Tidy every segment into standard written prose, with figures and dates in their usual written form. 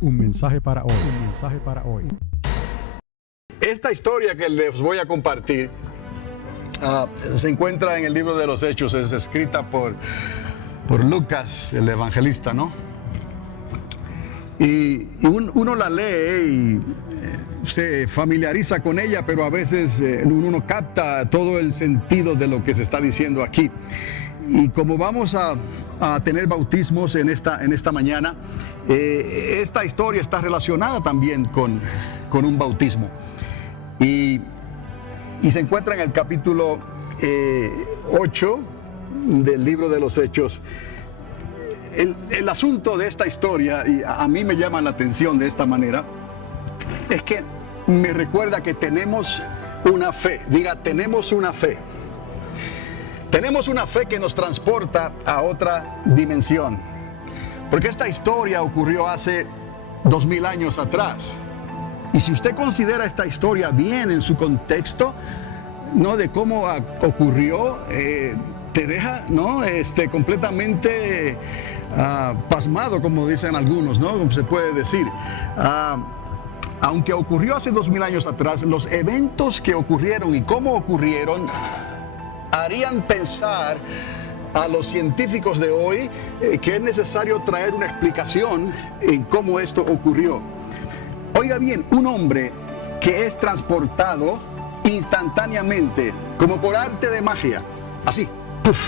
Un mensaje para hoy. Un mensaje para hoy. Esta historia que les voy a compartir se encuentra en el libro de los Hechos. Es escrita por Lucas, el evangelista, ¿no? Y uno la lee y se familiariza con ella, pero a veces uno no capta todo el sentido de lo que se está diciendo aquí. Y como vamos a tener bautismos en esta mañana, esta historia está relacionada también con un bautismo. Y se encuentra en el capítulo 8 del libro de los Hechos. El asunto de esta historia, y a mí me llama la atención de esta manera, es que me recuerda que tenemos una fe. Diga, tenemos una fe. Tenemos una fe que nos transporta a otra dimensión. Porque esta historia ocurrió hace 2000 años atrás. Y si usted considera esta historia bien en su contexto, ¿no?, de cómo ocurrió, te deja, ¿no?, completamente pasmado, como dicen algunos, ¿no?, como se puede decir. Aunque ocurrió hace 2000 años atrás, los eventos que ocurrieron y cómo ocurrieron harían pensar a los científicos de hoy que es necesario traer una explicación en cómo esto ocurrió. Oiga bien, un hombre que es transportado instantáneamente, como por arte de magia, así, ¡puf!,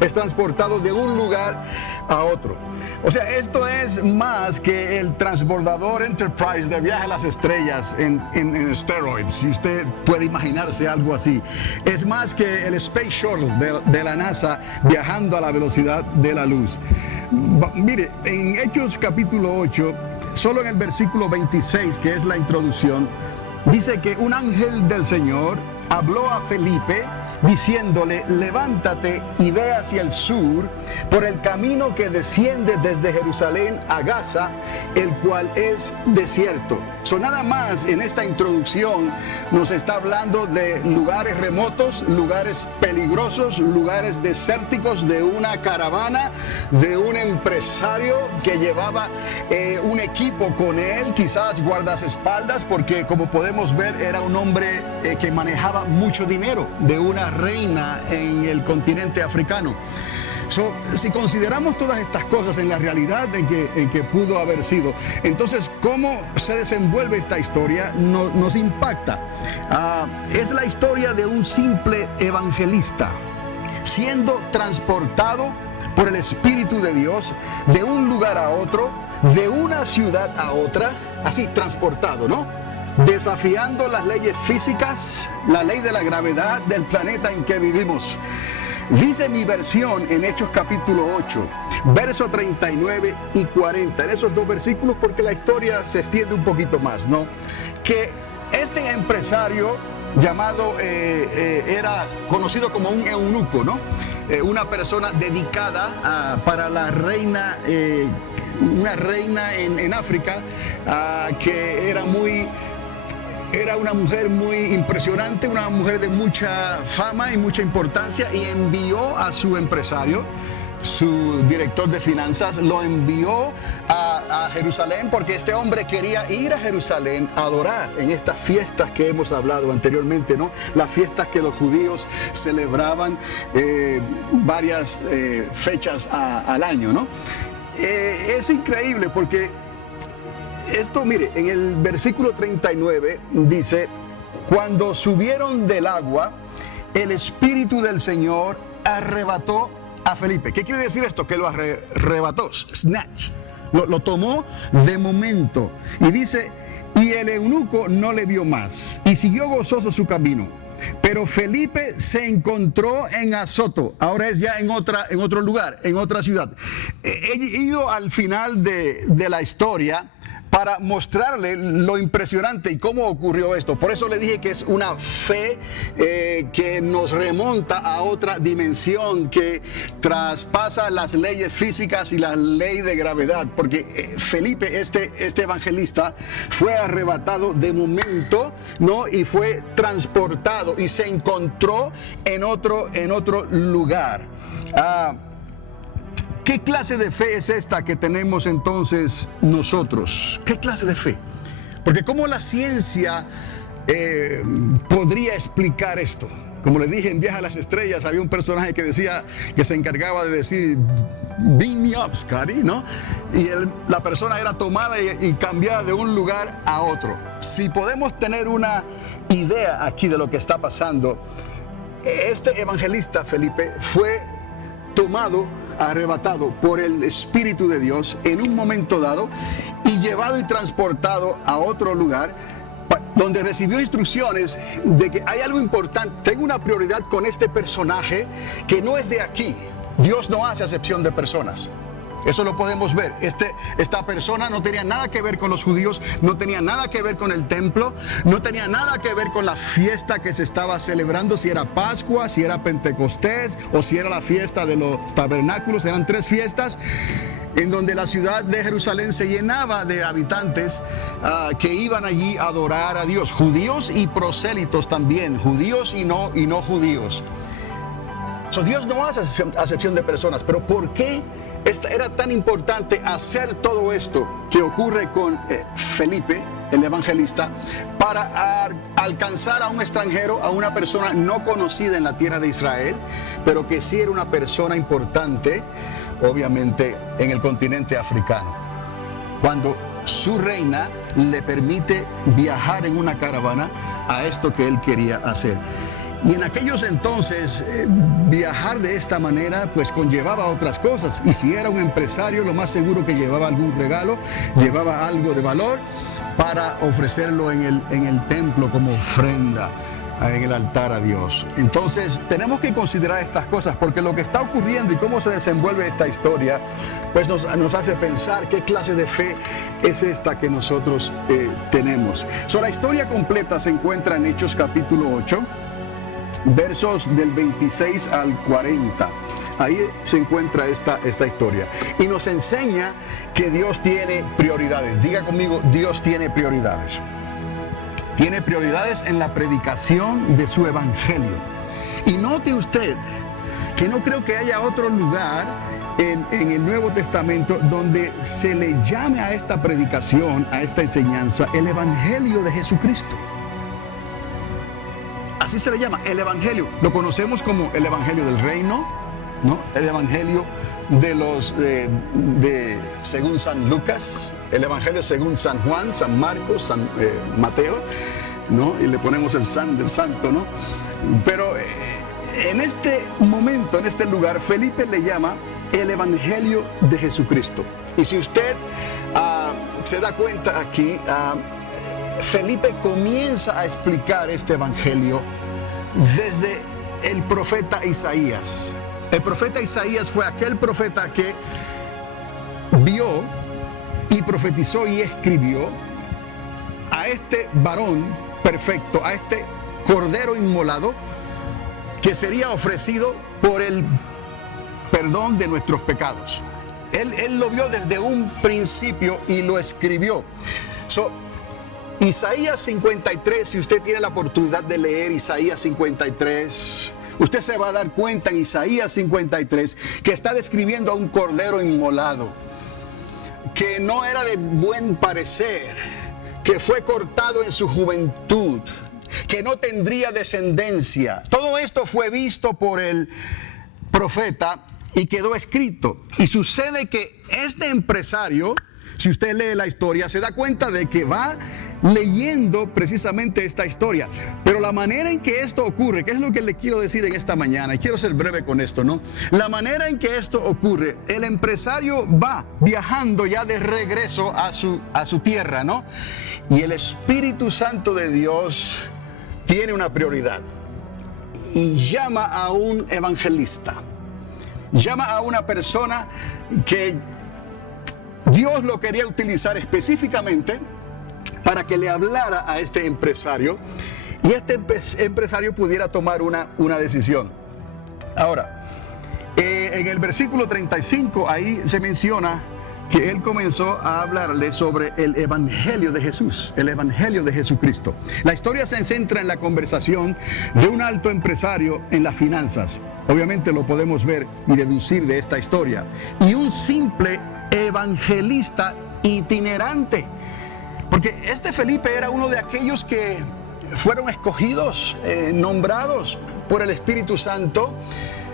es transportado de un lugar a otro. O sea, esto es más que el transbordador Enterprise de Viaje a las Estrellas en steroids, si usted puede imaginarse algo así. Es más que el Space Shuttle de la NASA viajando a la velocidad de la luz. Mire, en Hechos capítulo 8, solo en el versículo 26, que es la introducción, dice que un ángel del Señor habló a Felipe diciéndole: levántate y ve hacia el sur por el camino que desciende desde Jerusalén a Gaza, el cual es desierto. Nada más en esta introducción nos está hablando de lugares remotos, lugares peligrosos, lugares desérticos, de una caravana, de un empresario que llevaba un equipo con él, quizás guardaespaldas, porque como podemos ver era un hombre que manejaba mucho dinero, de una reina en el continente africano. Si consideramos todas estas cosas en la realidad en que pudo haber sido, entonces cómo se desenvuelve esta historia nos impacta. Es la historia de un simple evangelista siendo transportado por el Espíritu de Dios de un lugar a otro, de una ciudad a otra, así transportado, ¿no?, desafiando las leyes físicas, la ley de la gravedad del planeta en que vivimos. Dice mi versión en Hechos capítulo 8, verso 39 y 40, en esos dos versículos, porque la historia se extiende un poquito más, ¿no?, que este empresario llamado, era conocido como un eunuco, ¿no?, una persona dedicada para la reina, una reina en África, que era una mujer muy impresionante, una mujer de mucha fama y mucha importancia, y envió a su empresario, su director de finanzas, lo envió a Jerusalén, porque este hombre quería ir a Jerusalén a adorar en estas fiestas que hemos hablado anteriormente, ¿no?, las fiestas que los judíos celebraban varias fechas al año, ¿no? Es increíble porque esto, mire, en el versículo 39 dice: cuando subieron del agua, el Espíritu del Señor arrebató a Felipe. ¿Qué quiere decir esto? Que lo arrebató, snatch, lo tomó de momento. Y dice: y el eunuco no le vio más, y siguió gozoso su camino. Pero Felipe se encontró en Azoto, ahora es ya en otro lugar, en otra ciudad. He ido al final de la historia para mostrarle lo impresionante y cómo ocurrió esto. Por eso le dije que es una fe que nos remonta a otra dimensión, que traspasa las leyes físicas y la ley de gravedad, porque Felipe, este evangelista, fue arrebatado de momento, ¿no?, y fue transportado y se encontró en otro lugar. ¿Qué clase de fe es esta que tenemos entonces nosotros? ¿Qué clase de fe? Porque ¿cómo la ciencia podría explicar esto? Como les dije, en Viaje a las Estrellas había un personaje que decía, que se encargaba de decir, beam me up, Scotty, ¿no? Y la persona era tomada y cambiada de un lugar a otro. Si podemos tener una idea aquí de lo que está pasando, este evangelista Felipe fue tomado, arrebatado por el Espíritu de Dios en un momento dado y llevado y transportado a otro lugar donde recibió instrucciones de que hay algo importante, tengo una prioridad con este personaje que no es de aquí. Dios no hace acepción de personas. Eso lo podemos ver. Esta persona no tenía nada que ver con los judíos, no tenía nada que ver con el templo, no tenía nada que ver con la fiesta que se estaba celebrando, si era Pascua, si era Pentecostés o si era la fiesta de los tabernáculos. Eran 3 fiestas en donde la ciudad de Jerusalén se llenaba de habitantes que iban allí a adorar a Dios, judíos y prosélitos también, judíos y no judíos. Dios no hace acepción de personas, pero ¿por qué era tan importante hacer todo esto que ocurre con Felipe, el evangelista, para alcanzar a un extranjero, a una persona no conocida en la tierra de Israel, pero que sí era una persona importante, obviamente, en el continente africano? Cuando su reina le permite viajar en una caravana a esto que él quería hacer. Y en aquellos entonces, viajar de esta manera pues conllevaba otras cosas. Y si era un empresario, lo más seguro que llevaba algún regalo, llevaba algo de valor para ofrecerlo en el templo como ofrenda, en el altar a Dios. Entonces tenemos que considerar estas cosas, porque lo que está ocurriendo y cómo se desenvuelve esta historia pues nos hace pensar qué clase de fe es esta que nosotros tenemos. La historia completa se encuentra en Hechos capítulo 8, versos del 26 al 40. Ahí se encuentra esta historia y nos enseña que Dios tiene prioridades. Diga conmigo, Dios tiene prioridades. Tiene prioridades en la predicación de su evangelio. Y note usted que no creo que haya otro lugar en el Nuevo Testamento donde se le llame a esta predicación, a esta enseñanza, el evangelio de Jesucristo. Así se le llama, el evangelio. Lo conocemos como el evangelio del reino, ¿no? El evangelio según San Lucas, el evangelio según San Juan, San Marcos, San Mateo, ¿no? Y le ponemos el San del Santo, ¿no? Pero en este momento, en este lugar, Felipe le llama el evangelio de Jesucristo. Y si usted se da cuenta aquí, Felipe comienza a explicar este evangelio desde el profeta Isaías. El profeta Isaías fue aquel profeta que vio y profetizó y escribió a este varón perfecto, a este cordero inmolado que sería ofrecido por el perdón de nuestros pecados. Él lo vio desde un principio y lo escribió. Isaías 53, si usted tiene la oportunidad de leer Isaías 53, usted se va a dar cuenta en Isaías 53 que está describiendo a un cordero inmolado, que no era de buen parecer, que fue cortado en su juventud, que no tendría descendencia. Todo esto fue visto por el profeta y quedó escrito. Y sucede que este empresario, si usted lee la historia, se da cuenta de que va leyendo precisamente esta historia. Pero la manera en que esto ocurre, que es lo que le quiero decir en esta mañana, y quiero ser breve con esto, ¿no? La manera en que esto ocurre, el empresario va viajando ya de regreso a su tierra, ¿no? Y el Espíritu Santo de Dios tiene una prioridad y llama a un evangelista, llama a una persona que Dios lo quería utilizar específicamente para que le hablara a este empresario y este empresario pudiera tomar una decisión. Ahora, en el versículo 35 ahí se menciona que él comenzó a hablarle sobre el Evangelio de Jesús, el Evangelio de Jesucristo. La historia se centra en la conversación de un alto empresario en las finanzas. Obviamente lo podemos ver y deducir de esta historia. Y un simple evangelista itinerante. Porque este Felipe era uno de aquellos que fueron escogidos, nombrados por el Espíritu Santo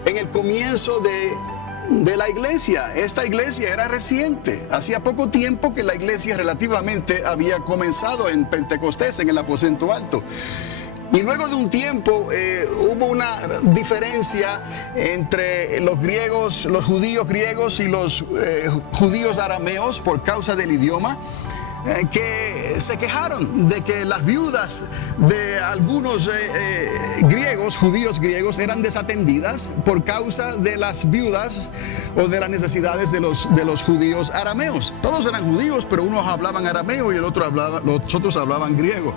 en el comienzo de la iglesia. Esta iglesia era reciente. Hacía poco tiempo que la iglesia relativamente había comenzado en Pentecostés, en el aposento alto. Y luego de un tiempo hubo una diferencia entre los griegos, los judíos griegos y los judíos arameos por causa del idioma, que se quejaron de que las viudas de algunos griegos, judíos griegos, eran desatendidas por causa de las viudas o de las necesidades de los judíos arameos. Todos eran judíos, pero unos hablaban arameo y los otros hablaban griego.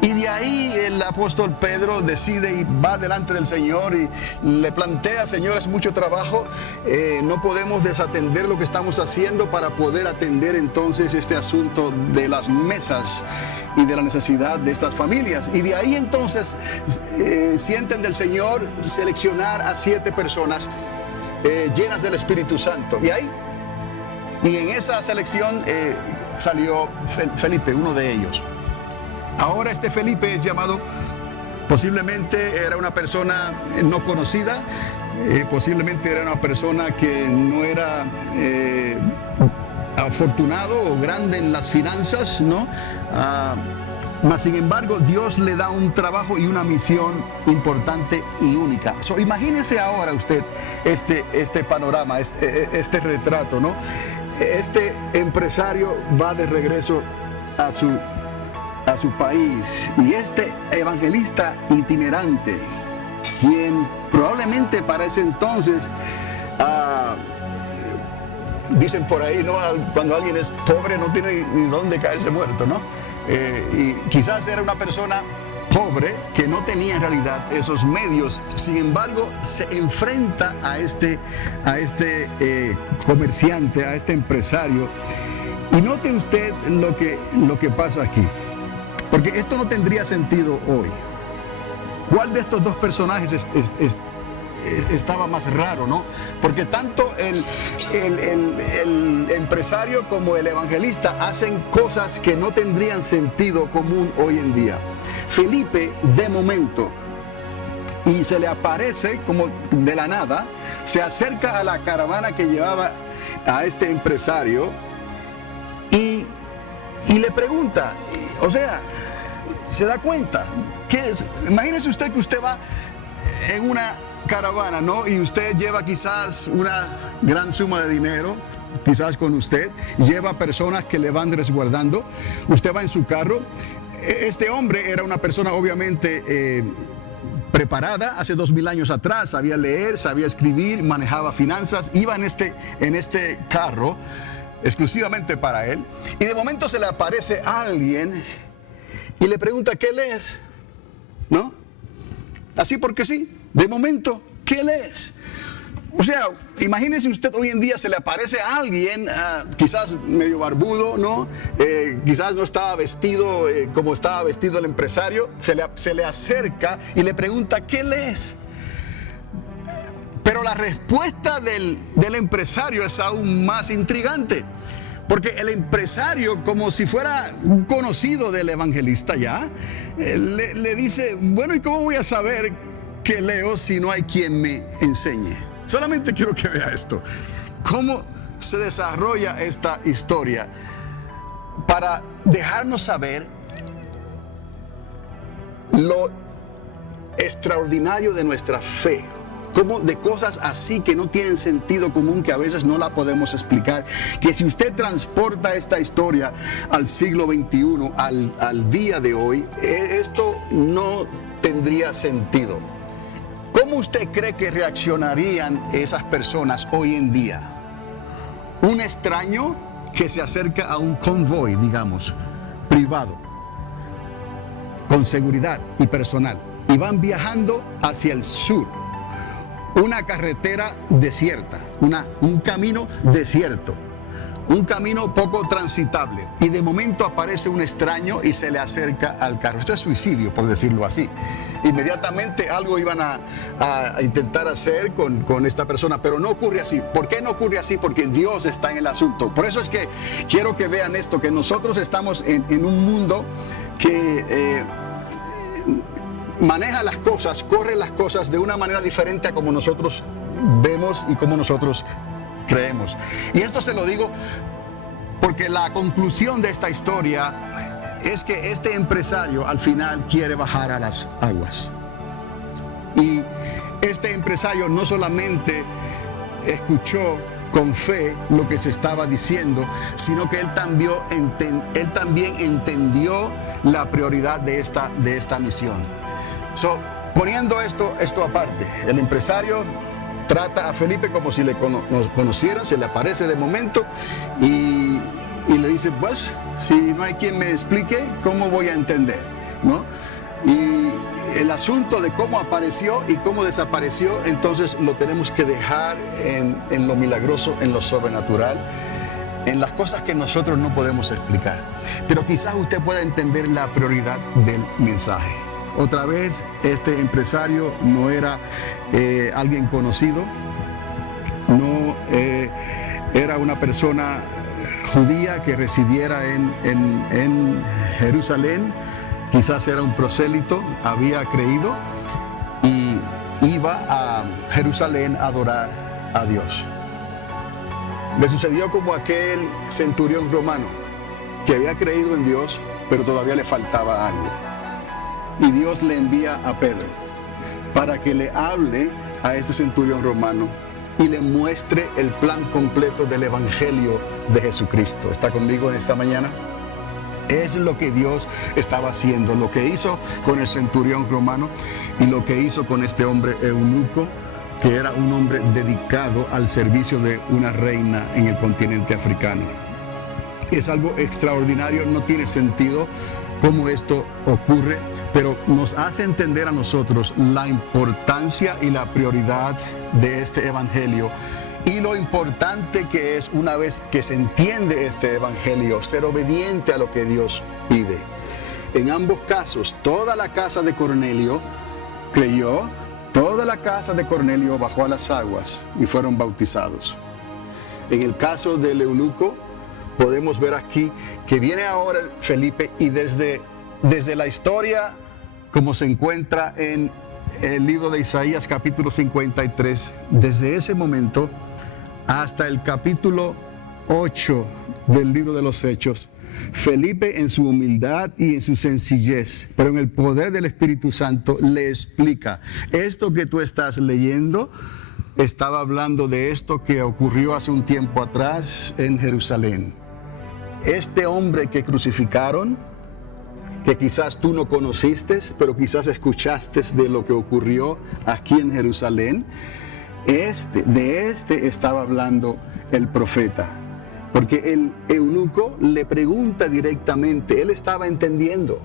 Y de ahí el apóstol Pedro decide y va delante del Señor y le plantea: Señor, es mucho trabajo, no podemos desatender lo que estamos haciendo para poder atender entonces este asunto de las mesas y de la necesidad de estas familias. Y de ahí entonces sienten del Señor seleccionar a 7 personas llenas del Espíritu Santo. Y en esa selección salió Felipe, uno de ellos. Ahora este Felipe es llamado, posiblemente era una persona no conocida, posiblemente era una persona que no era afortunado o grande en las finanzas, ¿no? Mas sin embargo, Dios le da un trabajo y una misión importante y única. Imagínese ahora usted este panorama, este retrato, ¿no? Este empresario va de regreso a su país, y este evangelista itinerante, quien probablemente para ese entonces dicen por ahí, ¿no? Cuando alguien es pobre no tiene ni dónde caerse muerto, ¿no? Y quizás era una persona pobre que no tenía en realidad esos medios. Sin embargo, se enfrenta a este comerciante, a este empresario. Y note usted lo que pasa aquí, porque esto no tendría sentido hoy. ¿Cuál de estos dos personajes estaba más raro, no? Porque tanto el empresario como el evangelista hacen cosas que no tendrían sentido común hoy en día. Felipe, de momento, y se le aparece como de la nada, se acerca a la caravana que llevaba a este empresario y le pregunta, o sea, se da cuenta que imagínese usted que usted va en una caravana, ¿no? Y usted lleva quizás una gran suma de dinero, quizás con usted, lleva personas que le van resguardando, usted va en su carro. Este hombre era una persona obviamente preparada hace 2000 años atrás, sabía leer, sabía escribir, manejaba finanzas, iba en este carro exclusivamente para él, y de momento se le aparece alguien y le pregunta: ¿qué lees? ¿No? Así porque sí. De momento, ¿qué lees? O sea, imagínese usted, hoy en día se le aparece a alguien, quizás medio barbudo, ¿no? Quizás no estaba vestido como estaba vestido el empresario, se le acerca y le pregunta: ¿qué lees? Pero la respuesta del empresario es aún más intrigante, porque el empresario, como si fuera un conocido del evangelista ya, le dice: bueno, ¿y cómo voy a saber qué leo si no hay quien me enseñe? Solamente quiero que vea esto, cómo se desarrolla esta historia para dejarnos saber lo extraordinario de nuestra fe, como de cosas así que no tienen sentido común, que a veces no la podemos explicar, que si usted transporta esta historia al siglo XXI, al día de hoy, esto no tendría sentido. ¿Cómo usted cree que reaccionarían esas personas hoy en día? Un extraño que se acerca a un convoy, digamos, privado, con seguridad y personal, y van viajando hacia el sur, una carretera desierta, un camino desierto, un camino poco transitable, y de momento aparece un extraño y se le acerca al carro. Esto es suicidio, por decirlo así. Inmediatamente algo iban a intentar hacer con esta persona, pero no ocurre así. ¿Por qué no ocurre así? Porque Dios está en el asunto. Por eso es que quiero que vean esto, que nosotros estamos en un mundo que maneja las cosas, corre las cosas de una manera diferente a como nosotros vemos y como nosotros creemos. Y esto se lo digo porque la conclusión de esta historia es que este empresario al final quiere bajar a las aguas. Y este empresario no solamente escuchó con fe lo que se estaba diciendo, sino que él también entendió la prioridad de esta misión. Poniendo esto aparte, el empresario trata a Felipe como si le conociera, se le aparece de momento y le dice, pues, si no hay quien me explique, ¿cómo voy a entender? ¿No? Y el asunto de cómo apareció y cómo desapareció, entonces lo tenemos que dejar en lo milagroso, en lo sobrenatural, en las cosas que nosotros no podemos explicar. Pero quizás usted pueda entender la prioridad del mensaje. Otra vez, este empresario no era alguien conocido, no era una persona judía que residiera en Jerusalén. Quizás era un prosélito, había creído y iba a Jerusalén a adorar a Dios. Le sucedió como aquel centurión romano que había creído en Dios, pero todavía le faltaba algo. Y Dios le envía a Pedro para que le hable a este centurión romano y le muestre el plan completo del Evangelio de Jesucristo. ¿Está conmigo en esta mañana? Es lo que Dios estaba haciendo, lo que hizo con el centurión romano y lo que hizo con este hombre eunuco, que era un hombre dedicado al servicio de una reina en el continente africano. Es algo extraordinario, no tiene sentido cómo esto ocurre, pero nos hace entender a nosotros la importancia y la prioridad de este evangelio y lo importante que es, una vez que se entiende este evangelio, ser obediente a lo que Dios pide. En ambos casos, toda la casa de Cornelio creyó, toda la casa de Cornelio bajó a las aguas y fueron bautizados. En el caso del eunuco, podemos ver aquí que viene ahora Felipe y desde la historia, como se encuentra en el libro de Isaías capítulo 53, desde ese momento hasta el capítulo 8 del libro de los Hechos, Felipe en su humildad y en su sencillez, pero en el poder del Espíritu Santo, le explica, esto que tú estás leyendo, estaba hablando de esto que ocurrió hace un tiempo atrás en Jerusalén. Este hombre que crucificaron, que quizás tú no conociste, pero quizás escuchaste de lo que ocurrió aquí en Jerusalén, de este estaba hablando el profeta. Porque el eunuco le pregunta directamente, él estaba entendiendo,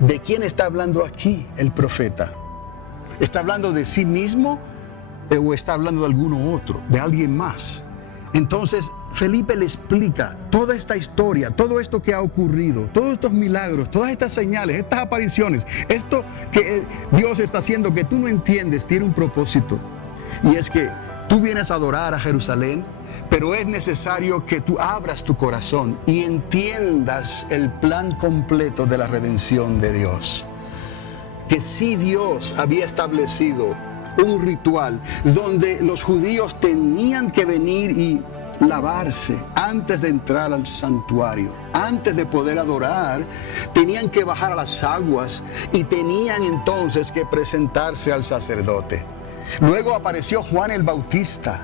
¿de quién está hablando aquí el profeta? ¿Está hablando de sí mismo o está hablando de alguno otro, de alguien más? Entonces Felipe le explica toda esta historia, todo esto que ha ocurrido, todos estos milagros, todas estas señales, estas apariciones, esto que Dios está haciendo que tú no entiendes, tiene un propósito. Y es que tú vienes a adorar a Jerusalén, pero es necesario que tú abras tu corazón y entiendas el plan completo de la redención de Dios. Que sí, Dios había establecido un ritual donde los judíos tenían que venir y lavarse antes de entrar al santuario. Antes de poder adorar, tenían que bajar a las aguas y tenían entonces que presentarse al sacerdote. Luego apareció Juan el Bautista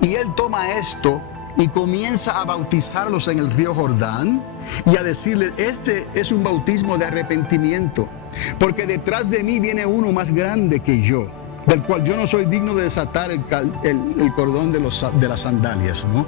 y él toma esto y comienza a bautizarlos en el río Jordán y a decirles, este es un bautismo de arrepentimiento, porque detrás de mí viene uno más grande que yo, del cual yo no soy digno de desatar el cordón de las sandalias, ¿no?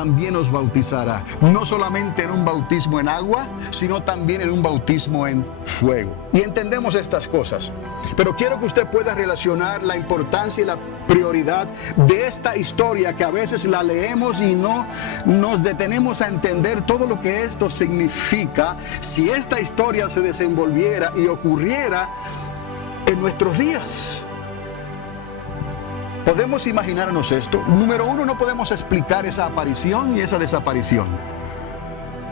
también os bautizará, no solamente en un bautismo en agua, sino también en un bautismo en fuego. Y entendemos estas cosas, pero quiero que usted pueda relacionar la importancia y la prioridad de esta historia, que a veces la leemos y no nos detenemos a entender todo lo que esto significa si esta historia se desenvolviera y ocurriera en nuestros días. ¿Podemos imaginarnos esto? Número uno, no podemos explicar esa aparición y esa desaparición.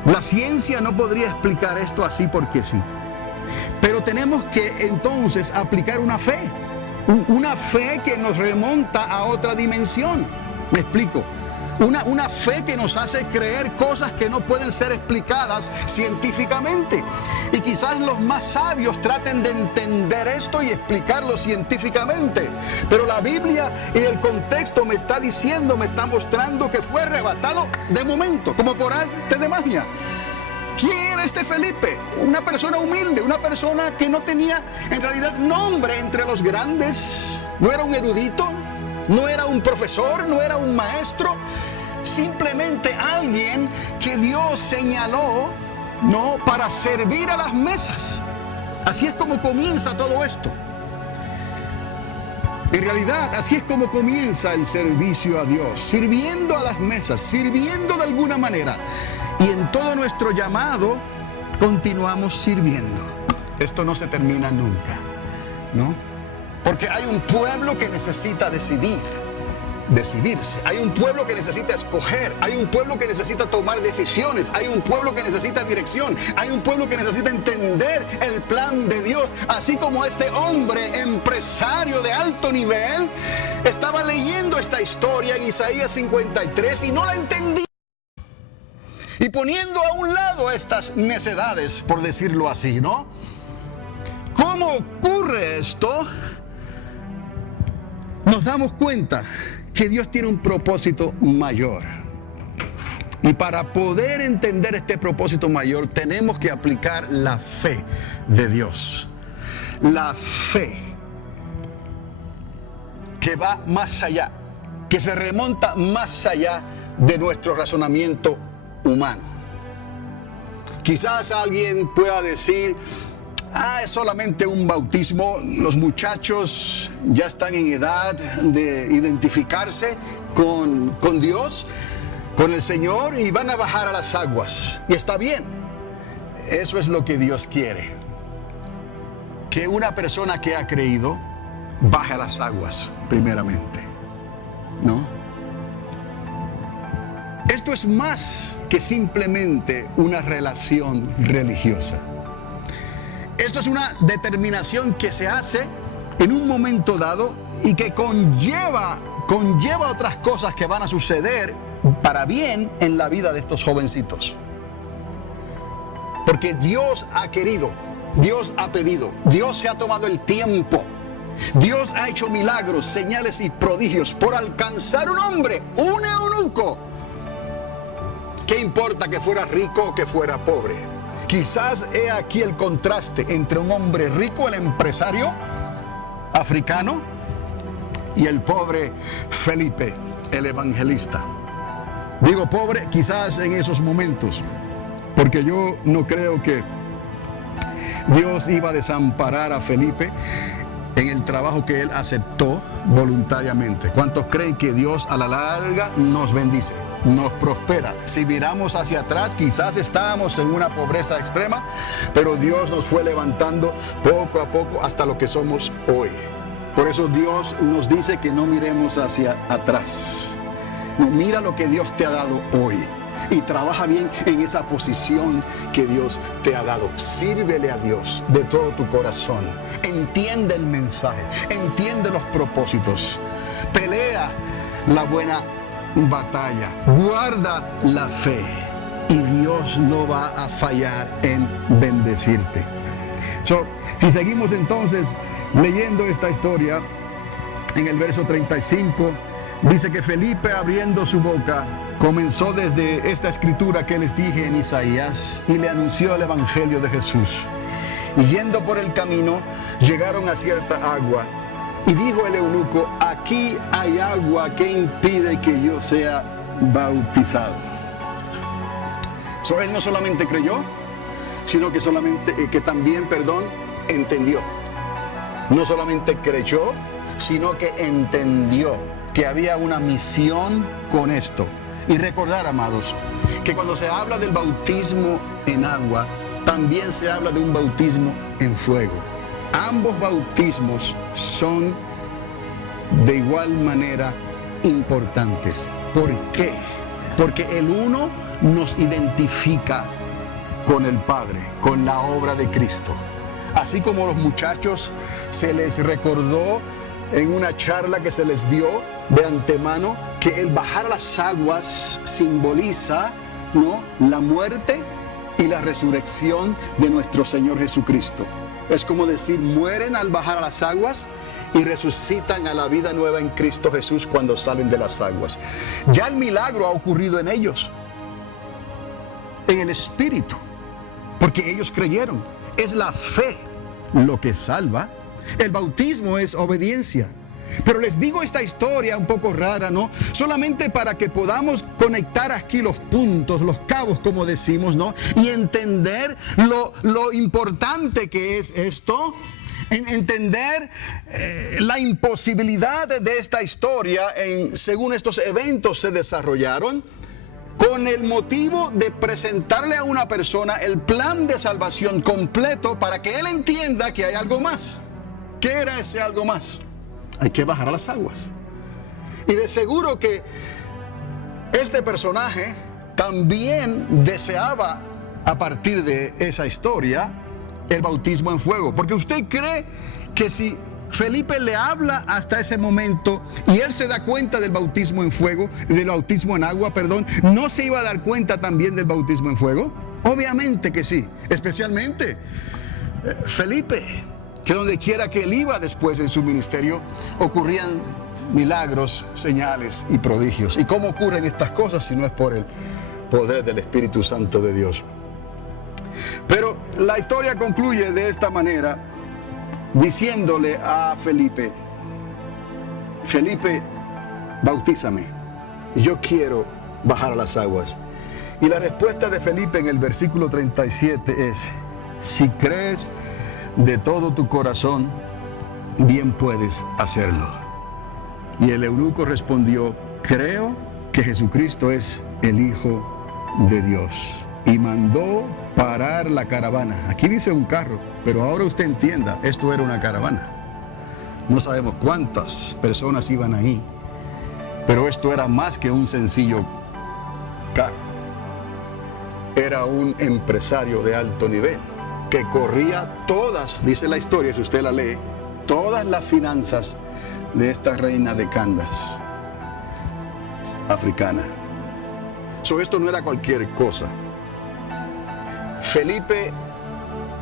La ciencia no podría explicar esto así porque sí. Pero tenemos que entonces aplicar una fe que nos remonta a otra dimensión. ¿Me explico? Una fe que nos hace creer cosas que no pueden ser explicadas científicamente. Y quizás los más sabios traten de entender esto y explicarlo científicamente. Pero la Biblia y el contexto me está diciendo, me está mostrando que fue arrebatado de momento, como por arte de magia. ¿Quién era este Felipe? Una persona humilde, una persona que no tenía en realidad nombre entre los grandes. No era un erudito, no era un profesor, no era un maestro. Simplemente alguien que Dios señaló, ¿no?, para servir a las mesas. Así es como comienza todo esto. En realidad, así es como comienza el servicio a Dios, sirviendo a las mesas, sirviendo de alguna manera. Y en todo nuestro llamado continuamos sirviendo. Esto no se termina nunca, ¿no? Porque hay un pueblo que necesita decidirse. Hay un pueblo que necesita escoger. Hay un pueblo que necesita tomar decisiones. Hay un pueblo que necesita dirección. Hay un pueblo que necesita entender el plan de Dios. Así como este hombre empresario de alto nivel estaba leyendo esta historia en Isaías 53 y no la entendía. Y poniendo a un lado estas necedades, por decirlo así, ¿no? ¿Cómo ocurre esto? Nos damos cuenta que Dios tiene un propósito mayor. Y para poder entender este propósito mayor, tenemos que aplicar la fe de Dios. La fe que va más allá, que se remonta más allá de nuestro razonamiento humano. Quizás alguien pueda decir: es solamente un bautismo, los muchachos ya están en edad de identificarse con Dios, con el Señor, y van a bajar a las aguas. Y está bien, eso es lo que Dios quiere, que una persona que ha creído baje a las aguas primeramente, ¿no? Esto es más que simplemente una relación religiosa. Esto es una determinación que se hace en un momento dado y que conlleva otras cosas que van a suceder para bien en la vida de estos jovencitos. Porque Dios ha querido, Dios ha pedido, Dios se ha tomado el tiempo, Dios ha hecho milagros, señales y prodigios por alcanzar un hombre, un eunuco. ¿Qué importa que fuera rico o que fuera pobre? Quizás he aquí el contraste entre un hombre rico, el empresario africano, y el pobre Felipe, el evangelista. Digo pobre quizás en esos momentos, porque yo no creo que Dios iba a desamparar a Felipe en el trabajo que él aceptó voluntariamente. ¿Cuántos creen que Dios a la larga nos bendice, nos prospera? Si miramos hacia atrás, quizás estábamos en una pobreza extrema, pero Dios nos fue levantando poco a poco hasta lo que somos hoy. Por eso Dios nos dice que no miremos hacia atrás. No, mira lo que Dios te ha dado hoy y trabaja bien en esa posición que Dios te ha dado. Sírvele a Dios de todo tu corazón. Entiende el mensaje, entiende los propósitos. Pelea la buena batalla, guarda la fe y Dios no va a fallar en bendecirte. Si seguimos entonces leyendo esta historia, en el verso 35 dice que Felipe, abriendo su boca, comenzó desde esta escritura que les dije en Isaías y le anunció el evangelio de Jesús. Y yendo por el camino, llegaron a cierta agua. Y dijo el eunuco: aquí hay agua, que impide que yo sea bautizado. Él no solamente creyó, sino que también entendió. No solamente creyó, sino que entendió que había una misión con esto. Y recordar, amados, que cuando se habla del bautismo en agua, también se habla de un bautismo en fuego. Ambos bautismos son de igual manera importantes. ¿Por qué? Porque el uno nos identifica con el Padre, con la obra de Cristo. Así como los muchachos se les recordó en una charla que se les dio de antemano que el bajar a las aguas simboliza, ¿no?, la muerte y la resurrección de nuestro Señor Jesucristo. Es como decir, mueren al bajar a las aguas y resucitan a la vida nueva en Cristo Jesús cuando salen de las aguas. Ya el milagro ha ocurrido en ellos, en el Espíritu, porque ellos creyeron. Es la fe lo que salva. El bautismo es obediencia. Pero les digo esta historia un poco rara, ¿no? Solamente para que podamos conectar aquí los puntos, los cabos, como decimos, ¿no? Y entender lo importante que es esto. Entender la imposibilidad de esta historia según estos eventos se desarrollaron, con el motivo de presentarle a una persona el plan de salvación completo para que él entienda que hay algo más. ¿Qué era ese algo más? Hay que bajar a las aguas. Y de seguro que este personaje también deseaba, a partir de esa historia, el bautismo en fuego. Porque usted cree que si Felipe le habla hasta ese momento y él se da cuenta del bautismo en fuego, del bautismo en agua, ¿no se iba a dar cuenta también del bautismo en fuego? Obviamente que sí. Especialmente Felipe, que donde quiera que él iba después en su ministerio, ocurrían milagros, señales y prodigios. ¿Y cómo ocurren estas cosas si no es por el poder del Espíritu Santo de Dios? Pero la historia concluye de esta manera, diciéndole a Felipe: Felipe, bautízame, yo quiero bajar a las aguas. Y la respuesta de Felipe en el versículo 37 es: si crees de todo tu corazón, bien puedes hacerlo. Y el eunuco respondió: creo que Jesucristo es el Hijo de Dios. Y mandó parar la caravana. Aquí dice un carro, pero ahora usted entienda, esto era una caravana. No sabemos cuántas personas iban ahí, pero esto era más que un sencillo carro. Era un empresario de alto nivel que corría todas, dice la historia, si usted la lee, todas las finanzas de esta reina de Candace, africana. Esto no era cualquier cosa. Felipe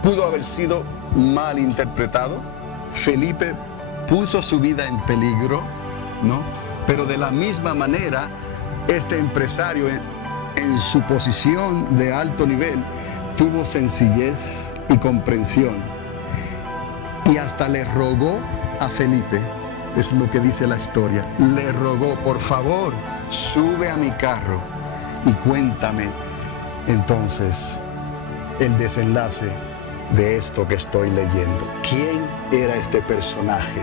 pudo haber sido mal interpretado. Felipe puso su vida en peligro, ¿no? Pero de la misma manera, este empresario en su posición de alto nivel tuvo sencillez y comprensión. Y hasta le rogó a Felipe, es lo que dice la historia, le rogó: por favor, sube a mi carro y cuéntame entonces el desenlace de esto que estoy leyendo. ¿Quién era este personaje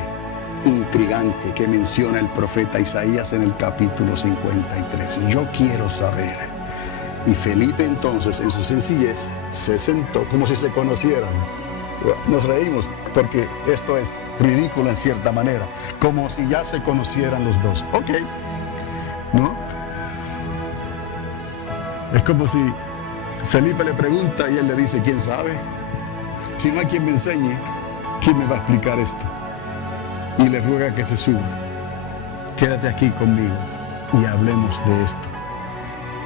intrigante que menciona el profeta Isaías en el capítulo 53? Yo quiero saber. Y Felipe entonces, en su sencillez, se sentó como si se conocieran. Nos reímos porque esto es ridículo en cierta manera, como si ya se conocieran los dos. Ok, ¿no? Es como si Felipe le pregunta y él le dice: ¿quién sabe? Si no hay quien me enseñe, ¿quién me va a explicar esto? Y le ruega que se suba. Quédate aquí conmigo y hablemos de esto.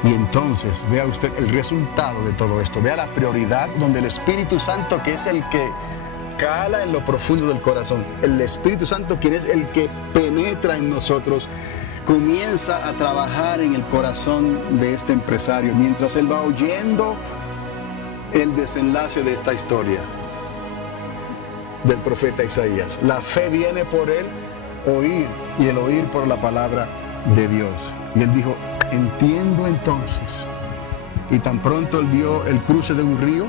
Y entonces vea usted el resultado de todo esto. Vea la prioridad donde el Espíritu Santo, que es el que cala en lo profundo del corazón, el Espíritu Santo, quien es el que penetra en nosotros, comienza a trabajar en el corazón de este empresario mientras él va oyendo el desenlace de esta historia del profeta Isaías. La fe viene por el oír y el oír por la palabra de Dios. Y él dijo: entiendo entonces. Y tan pronto él vio el cruce de un río,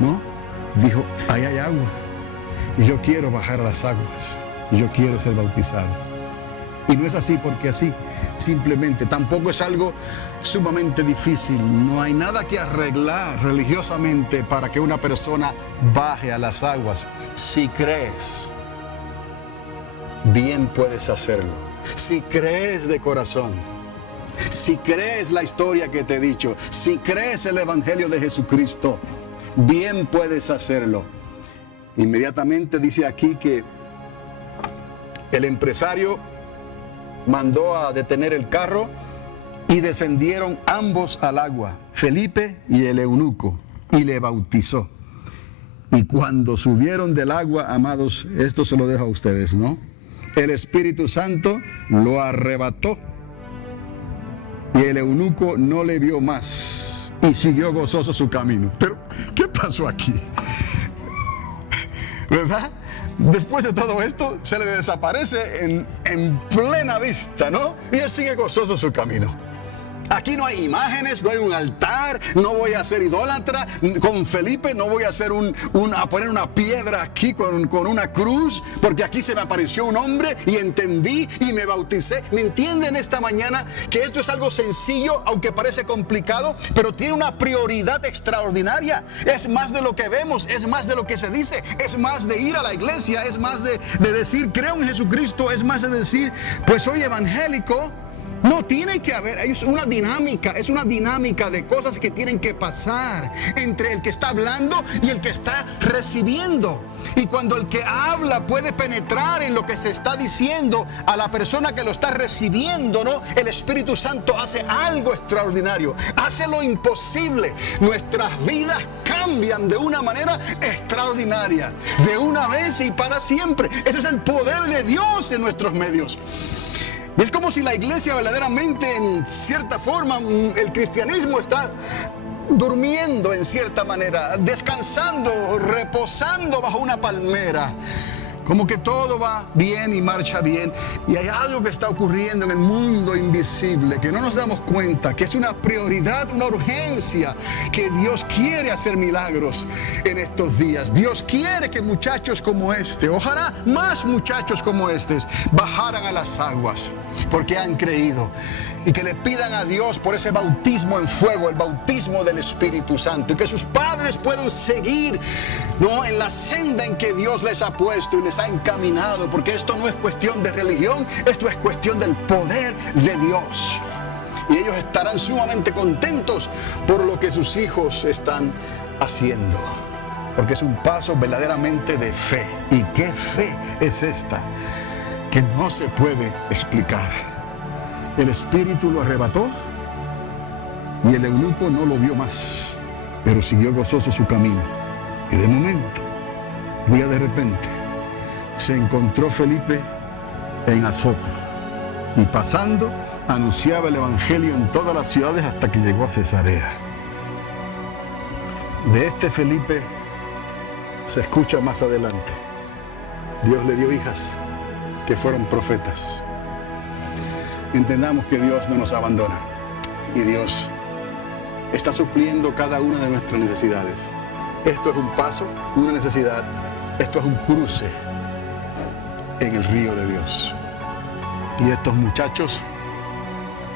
¿no? Dijo, ahí hay agua. Y yo quiero bajar a las aguas. Y yo quiero ser bautizado. Y no es así porque así, simplemente, tampoco es algo sumamente difícil. No hay nada que arreglar religiosamente para que una persona baje a las aguas. Si crees, bien puedes hacerlo. Si crees de corazón, si crees la historia que te he dicho, si crees el Evangelio de Jesucristo, bien puedes hacerlo. Inmediatamente dice aquí que el empresario mandó a detener el carro y descendieron ambos al agua, Felipe y el eunuco, y le bautizó. Y cuando subieron del agua, amados, esto se lo dejo a ustedes, ¿no? El Espíritu Santo lo arrebató y el eunuco no le vio más y siguió gozoso su camino. Pero, ¿qué pasó aquí? ¿Verdad? Después de todo esto, se le desaparece en plena vista, ¿no? Y él sigue gozoso su camino. Aquí no hay imágenes, no hay un altar, no voy a ser idólatra. Con Felipe no voy a hacer a poner una piedra aquí con una cruz, porque aquí se me apareció un hombre y entendí y me bauticé. ¿Me entienden esta mañana que esto es algo sencillo, aunque parece complicado, pero tiene una prioridad extraordinaria? Es más de lo que vemos, es más de lo que se dice, es más de ir a la iglesia, es más de decir creo en Jesucristo, es más de decir pues soy evangélico. No, tiene que haber, es una dinámica de cosas que tienen que pasar entre el que está hablando y el que está recibiendo. Y cuando el que habla puede penetrar en lo que se está diciendo a la persona que lo está recibiendo, ¿no? El Espíritu Santo hace algo extraordinario, hace lo imposible. Nuestras vidas cambian de una manera extraordinaria, de una vez y para siempre. Ese es el poder de Dios en nuestros medios. Y es como si la iglesia verdaderamente, en cierta forma, el cristianismo está durmiendo en cierta manera, descansando, reposando bajo una palmera. Como que todo va bien y marcha bien. Y hay algo que está ocurriendo en el mundo invisible que no nos damos cuenta, que es una prioridad, una urgencia, que Dios quiere hacer milagros en estos días. Dios quiere que muchachos como este, ojalá más muchachos como estos, bajaran a las aguas porque han creído. Y que le pidan a Dios por ese bautismo en fuego, el bautismo del Espíritu Santo. Y que sus padres puedan seguir, ¿no?, en la senda en que Dios les ha puesto y les ha encaminado. Porque esto no es cuestión de religión, esto es cuestión del poder de Dios. Y ellos estarán sumamente contentos por lo que sus hijos están haciendo. Porque es un paso verdaderamente de fe. ¿Y qué fe es esta? Que no se puede explicar. El Espíritu lo arrebató y el eunuco no lo vio más, pero siguió gozoso su camino. Y de momento, día de repente, se encontró Felipe en Azoto y pasando anunciaba el Evangelio en todas las ciudades hasta que llegó a Cesarea. De este Felipe se escucha más adelante. Dios le dio hijas que fueron profetas. Entendamos que Dios no nos abandona y Dios está supliendo cada una de nuestras necesidades. Esto es un paso, una necesidad, esto es un cruce en el río de Dios. Y estos muchachos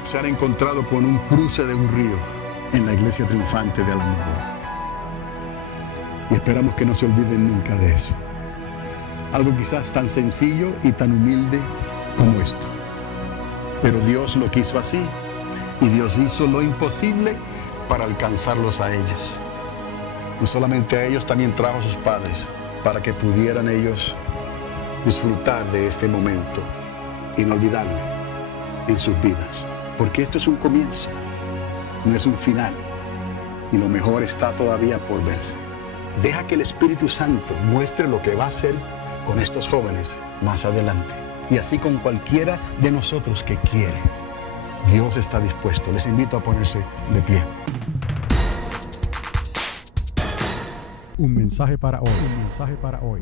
se han encontrado con un cruce de un río en la iglesia triunfante de Alamogordo. Y esperamos que no se olviden nunca de eso. Algo quizás tan sencillo y tan humilde como esto. Pero Dios lo quiso así y Dios hizo lo imposible para alcanzarlos a ellos. No solamente a ellos, también trajo a sus padres para que pudieran ellos disfrutar de este momento inolvidable en sus vidas. Porque esto es un comienzo, no es un final y lo mejor está todavía por verse. Deja que el Espíritu Santo muestre lo que va a hacer con estos jóvenes más adelante. Y así con cualquiera de nosotros que quiere. Dios está dispuesto. Les invito a ponerse de pie. Un mensaje para hoy. Un mensaje para hoy.